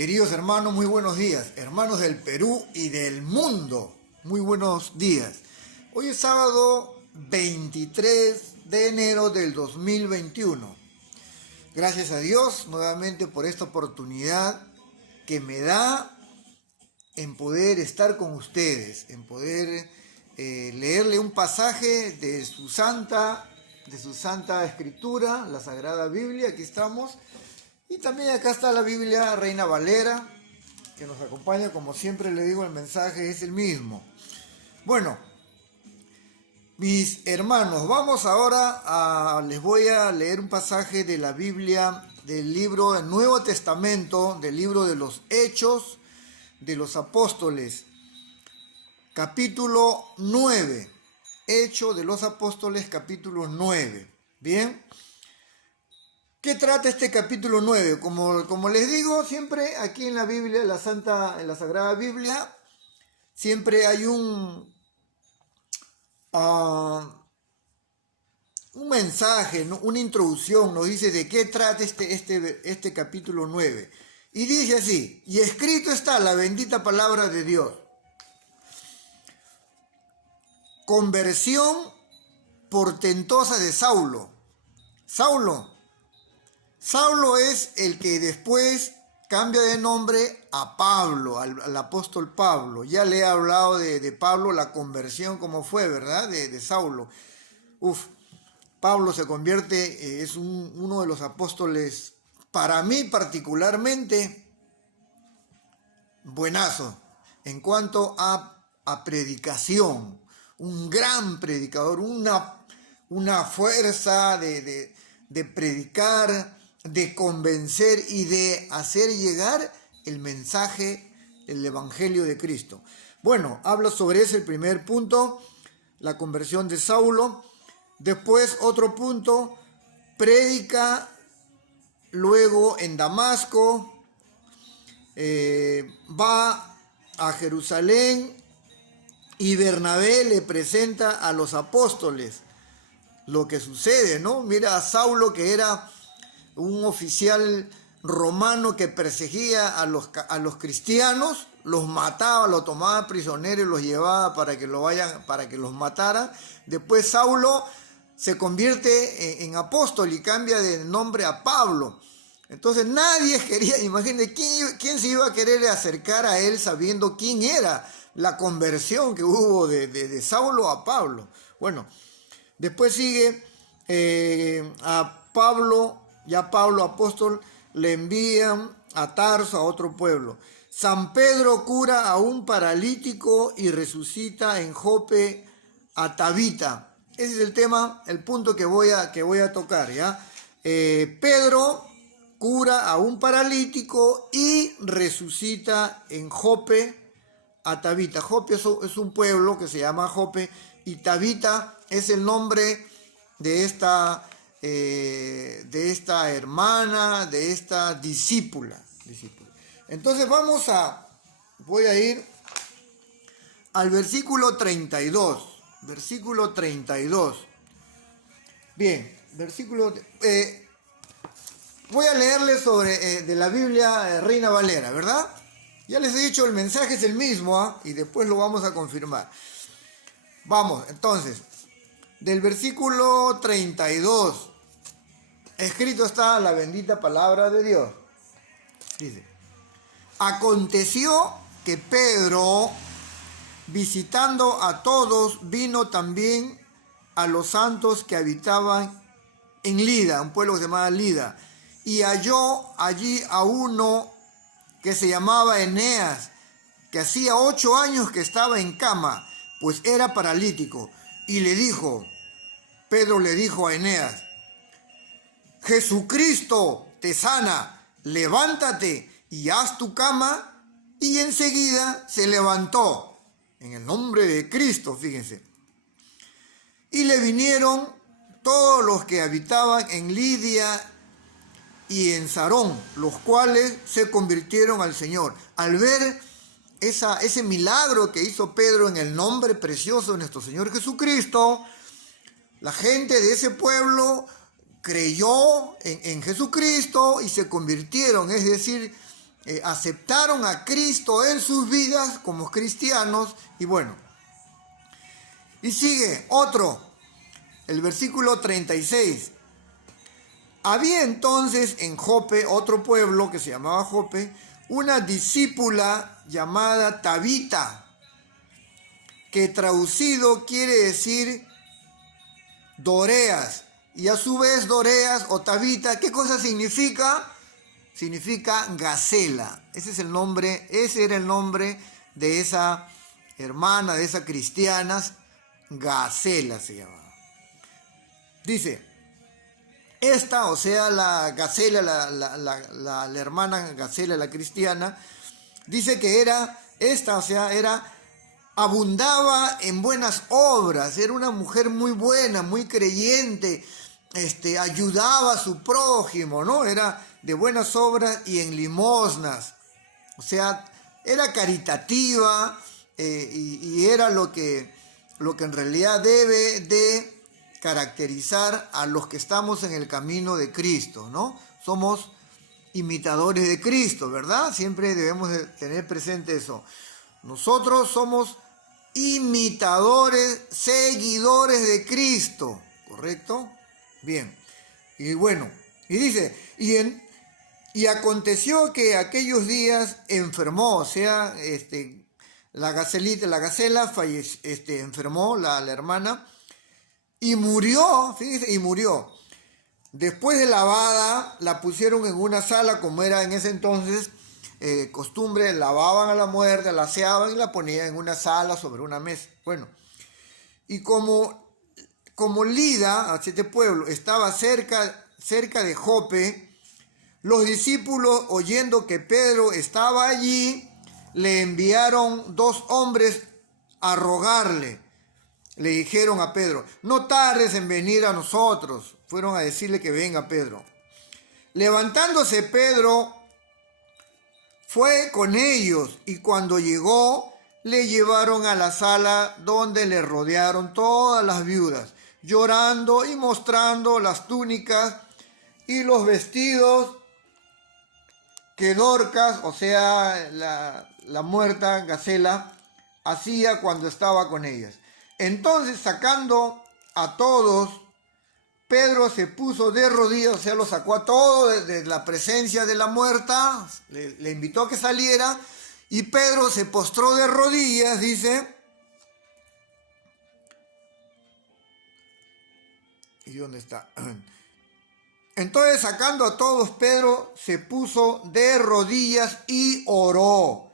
Queridos hermanos, muy buenos días. Hermanos del Perú y del mundo, muy buenos días. Hoy es sábado 23 de enero del 2021. Gracias a Dios nuevamente por esta oportunidad que me da en poder estar con ustedes, en poder leerle un pasaje de su santa escritura, la Sagrada Biblia. Aquí estamos. Y también acá está la Biblia Reina Valera, que nos acompaña. Como siempre le digo, el mensaje es el mismo. Bueno, mis hermanos, vamos ahora les voy a leer un pasaje de la Biblia, del libro del Nuevo Testamento, del libro de los Hechos de los Apóstoles, capítulo 9. Hechos de los Apóstoles, capítulo 9. Bien. ¿Qué trata este capítulo 9? Como les digo, siempre aquí en la Biblia, en la Sagrada Biblia, siempre hay un mensaje, ¿no? Una introducción, nos dice de qué trata este capítulo 9. Y dice así: y escrito está la bendita palabra de Dios. Conversión portentosa de Saulo. Saulo es el que después cambia de nombre a Pablo, al apóstol Pablo. Ya le he hablado de Pablo, la conversión, cómo fue, ¿verdad? De Saulo. Pablo se convierte, es uno de los apóstoles, para mí particularmente, buenazo, en cuanto a predicación. Un gran predicador, una fuerza de predicar, de convencer y de hacer llegar el mensaje, el evangelio de Cristo. Bueno, habla sobre ese el primer punto, la conversión de Saulo. Después, otro punto, predica luego en Damasco, va a Jerusalén y Bernabé le presenta a los apóstoles lo que sucede, ¿no? Mira a Saulo, que era un oficial romano que perseguía a los cristianos, los mataba, los tomaba prisioneros y los llevaba para que los mataran. Después Saulo se convierte en apóstol y cambia de nombre a Pablo. Entonces nadie quería, imagínate, ¿quién se iba a querer acercar a él sabiendo quién era? La conversión que hubo de Saulo a Pablo. Bueno, después sigue a Pablo, ya Pablo apóstol, le envían a Tarso, a otro pueblo. San Pedro cura a un paralítico y resucita en Jope a Tabita. Ese es el tema, el punto que voy a tocar, ¿ya? Pedro cura a un paralítico y resucita en Jope a Tabita. Jope es un pueblo que se llama Jope, y Tabita es el nombre de esta hermana, de esta discípula. Entonces voy a ir al versículo 32. Versículo 32. Bien, voy a leerles sobre de la Biblia Reina Valera, ¿verdad? Ya les he dicho, el mensaje es el mismo, y después lo vamos a confirmar. Vamos, entonces, del versículo 32, escrito está la bendita palabra de Dios. Dice: aconteció que Pedro, visitando a todos, vino también a los santos que habitaban en Lida, un pueblo que se llamaba Lida, y halló allí a uno que se llamaba Eneas, que hacía 8 años que estaba en cama, pues era paralítico. Y Pedro le dijo a Eneas: Jesucristo te sana, levántate y haz tu cama. Y enseguida se levantó, en el nombre de Cristo, fíjense. Y le vinieron todos los que habitaban en Lidia y en Sarón, los cuales se convirtieron al Señor. Al ver ese milagro que hizo Pedro en el nombre precioso de nuestro Señor Jesucristo, la gente de ese pueblo creyó en Jesucristo y se convirtieron, es decir, aceptaron a Cristo en sus vidas como cristianos. Y bueno, y sigue otro, el versículo 36. Había entonces en Jope, otro pueblo que se llamaba Jope, una discípula llamada Tabita, que traducido quiere decir Doreas. Y a su vez Doreas o Tabita, ¿qué cosa significa? Significa gacela. Ese era el nombre de esa hermana, de esa cristiana, Gacela se llamaba. Dice, esta, o sea, la Gacela, la hermana Gacela, la cristiana, dice que abundaba en buenas obras, era una mujer muy buena, muy creyente, ayudaba a su prójimo, ¿no? Era de buenas obras y en limosnas, o sea, era caritativa, y era lo que en realidad debe de caracterizar a los que estamos en el camino de Cristo, ¿no? Somos imitadores de Cristo, ¿verdad? Siempre debemos de tener presente eso. Nosotros somos imitadores, seguidores de Cristo, ¿correcto? Bien, y bueno, y dice, y aconteció que aquellos días enfermó, o sea, la Gacela enfermó, la hermana, y murió, fíjese, y murió. Después de lavada, la pusieron en una sala, como era en ese entonces costumbre, lavaban a la muerte, la aseaban y la ponían en una sala sobre una mesa. Bueno, y como Lida, este pueblo, estaba cerca de Jope, los discípulos, oyendo que Pedro estaba allí, le enviaron 2 hombres a rogarle. Le dijeron a Pedro, no tardes en venir a nosotros. Fueron a decirle que venga Pedro. Levantándose Pedro, fue con ellos, y cuando llegó, le llevaron a la sala donde le rodearon todas las viudas, llorando y mostrando las túnicas y los vestidos que Dorcas, o sea, la muerta Gacela, hacía cuando estaba con ellas. Entonces, sacando a todos, Pedro se puso de rodillas, o sea, lo sacó a todos de la presencia de la muerta, le invitó a que saliera, y Pedro se postró de rodillas, dice. ¿Y dónde está? Entonces, sacando a todos, Pedro se puso de rodillas y oró.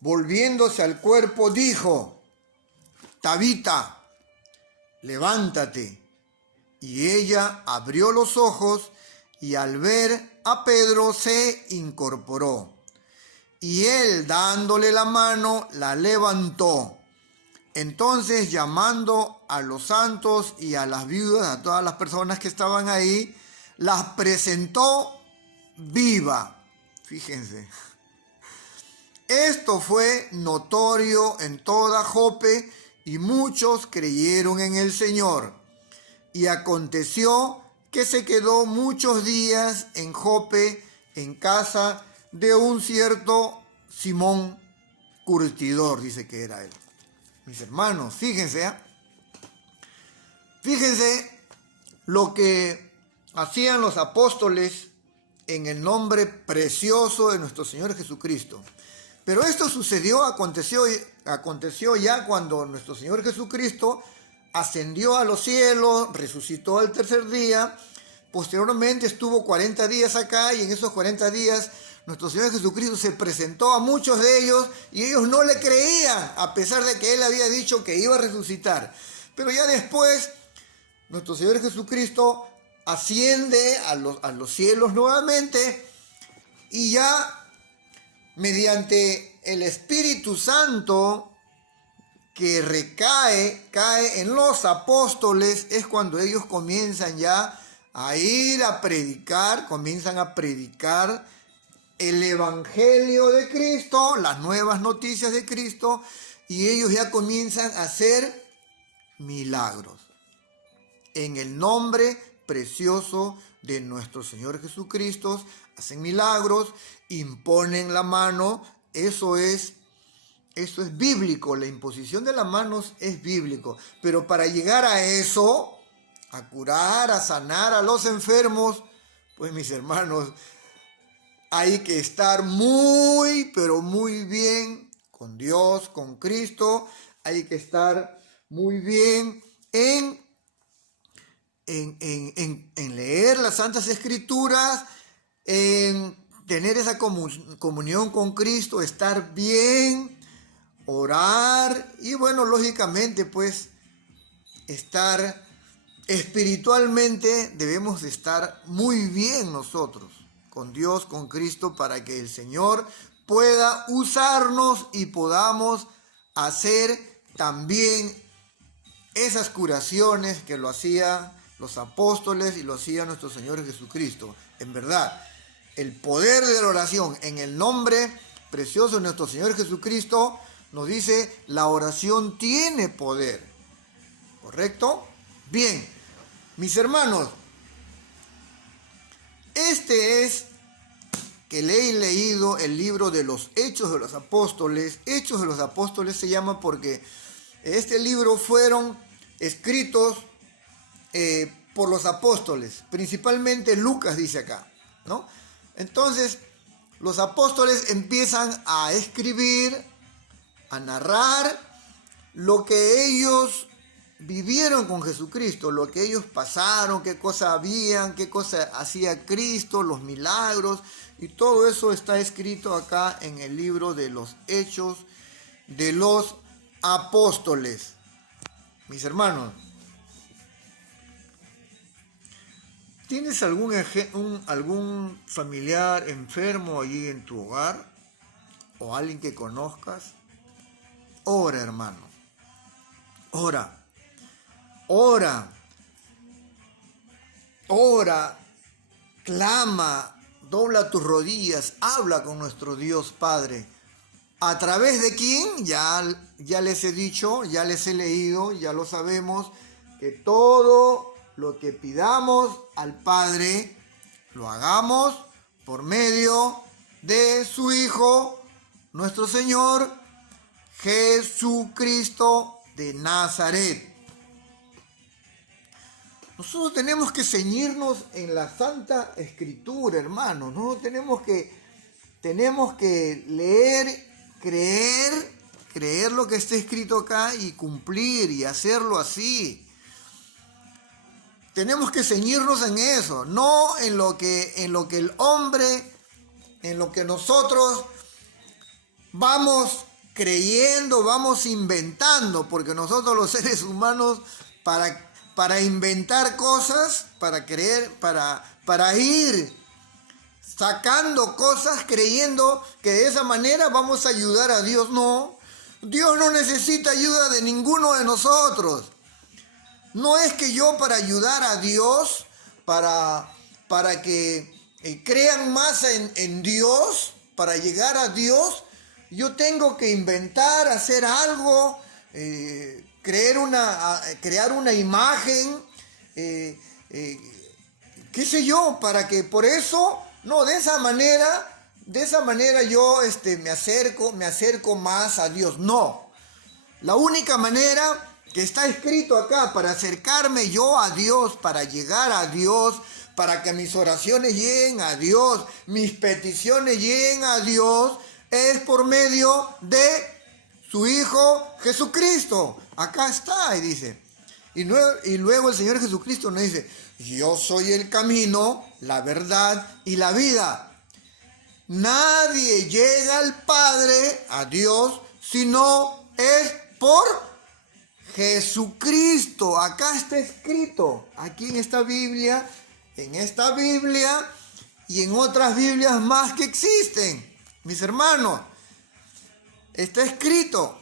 Volviéndose al cuerpo, dijo, Tabita, levántate. Y ella abrió los ojos y al ver a Pedro se incorporó. Y él, dándole la mano, la levantó. Entonces, llamando a los santos y a las viudas, a todas las personas que estaban ahí, las presentó viva. Fíjense. Esto fue notorio en toda Jope y muchos creyeron en el Señor. Y aconteció que se quedó muchos días en Jope, en casa de un cierto Simón curtidor, dice que era él. Mis hermanos, fíjense lo que hacían los apóstoles en el nombre precioso de nuestro Señor Jesucristo. Pero esto aconteció ya cuando nuestro Señor Jesucristo ascendió a los cielos, resucitó al tercer día, posteriormente estuvo 40 días acá, y en esos 40 días nuestro Señor Jesucristo se presentó a muchos de ellos y ellos no le creían, a pesar de que Él había dicho que iba a resucitar. Pero ya después, nuestro Señor Jesucristo asciende a los cielos nuevamente, y ya mediante el Espíritu Santo que cae en los apóstoles, es cuando ellos comienzan ya a ir a predicar, comienzan a predicar el Evangelio de Cristo, las nuevas noticias de Cristo, y ellos ya comienzan a hacer milagros en el nombre precioso de nuestro Señor Jesucristo, hacen milagros, imponen la mano, eso es bíblico, la imposición de las manos es bíblico, pero para llegar a eso, a curar, a sanar a los enfermos, pues mis hermanos, hay que estar muy, pero muy bien con Dios, con Cristo, hay que estar muy bien en leer las Santas Escrituras, en tener esa comunión con Cristo, estar bien, orar y bueno, lógicamente pues estar espiritualmente, debemos de estar muy bien nosotros con Dios, con Cristo, para que el Señor pueda usarnos y podamos hacer también esas curaciones que lo hacían los apóstoles y lo hacía nuestro Señor Jesucristo. En verdad, el poder de la oración en el nombre precioso de nuestro Señor Jesucristo nos dice, la oración tiene poder. ¿Correcto? Bien, mis hermanos, este es que le he leído el libro de los Hechos de los Apóstoles. Hechos de los Apóstoles se llama porque este libro fueron escritos por los apóstoles, principalmente Lucas dice acá, ¿no? Entonces, los apóstoles empiezan a escribir, a narrar lo que ellos vivieron con Jesucristo, lo que ellos pasaron, qué cosa habían, qué cosa hacía Cristo, los milagros, y todo eso está escrito acá en el libro de los Hechos de los Apóstoles. Mis hermanos, ¿tienes algún familiar enfermo allí en tu hogar? ¿O alguien que conozcas? Ora, hermano. Ora. Ora. Ora. Clama. Dobla tus rodillas. Habla con nuestro Dios Padre. ¿A través de quién? Ya les he dicho, ya les he leído, ya lo sabemos, que todo lo que pidamos al Padre, lo hagamos por medio de su Hijo, nuestro Señor Jesucristo de Nazaret. Nosotros tenemos que ceñirnos en la Santa Escritura, hermanos. Nosotros tenemos que leer, creer lo que está escrito acá y cumplir y hacerlo así. Tenemos que ceñirnos en eso, no en lo que el hombre, en lo que nosotros vamos creyendo, vamos inventando, porque nosotros los seres humanos para inventar cosas, para creer, para ir sacando cosas creyendo que de esa manera vamos a ayudar a Dios. No, Dios no necesita ayuda de ninguno de nosotros. No es que yo para ayudar a Dios, para que crean más en Dios, para llegar a Dios, yo tengo que inventar, hacer algo, crear una imagen, qué sé yo, para que por eso, no, de esa manera yo me acerco más a Dios. No, la única manera que está escrito acá para acercarme yo a Dios, para llegar a Dios, para que mis oraciones lleguen a Dios, mis peticiones lleguen a Dios, es por medio de su Hijo Jesucristo. Acá está, y dice. Y luego el Señor Jesucristo nos dice, yo soy el camino, la verdad y la vida. Nadie llega al Padre, a Dios, si no es por Jesucristo. Acá está escrito, aquí en esta Biblia y en otras Biblias más que existen. Mis hermanos, está escrito.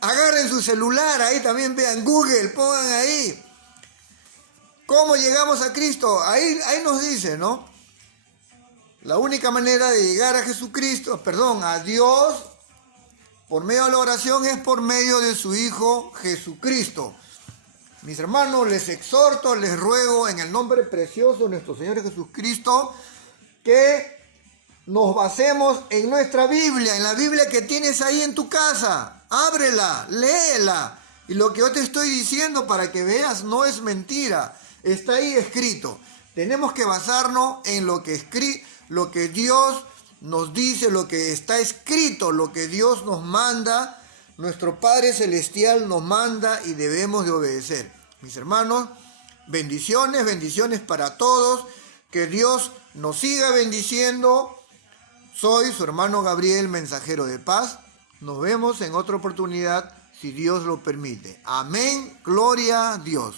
Agarren su celular, ahí también vean Google, pongan ahí. ¿Cómo llegamos a Cristo? Ahí nos dice, ¿no? La única manera de llegar a a Dios, por medio de la oración, es por medio de su Hijo Jesucristo. Mis hermanos, les exhorto, les ruego en el nombre precioso de nuestro Señor Jesucristo que nos basemos en nuestra Biblia, en la Biblia que tienes ahí en tu casa. Ábrela, léela. Y lo que yo te estoy diciendo para que veas no es mentira. Está ahí escrito. Tenemos que basarnos en lo que Dios nos dice, lo que está escrito, lo que Dios nos manda. Nuestro Padre Celestial nos manda y debemos de obedecer. Mis hermanos, bendiciones, bendiciones para todos. Que Dios nos siga bendiciendo. Soy su hermano Gabriel, mensajero de paz. Nos vemos en otra oportunidad, si Dios lo permite. Amén. Gloria a Dios.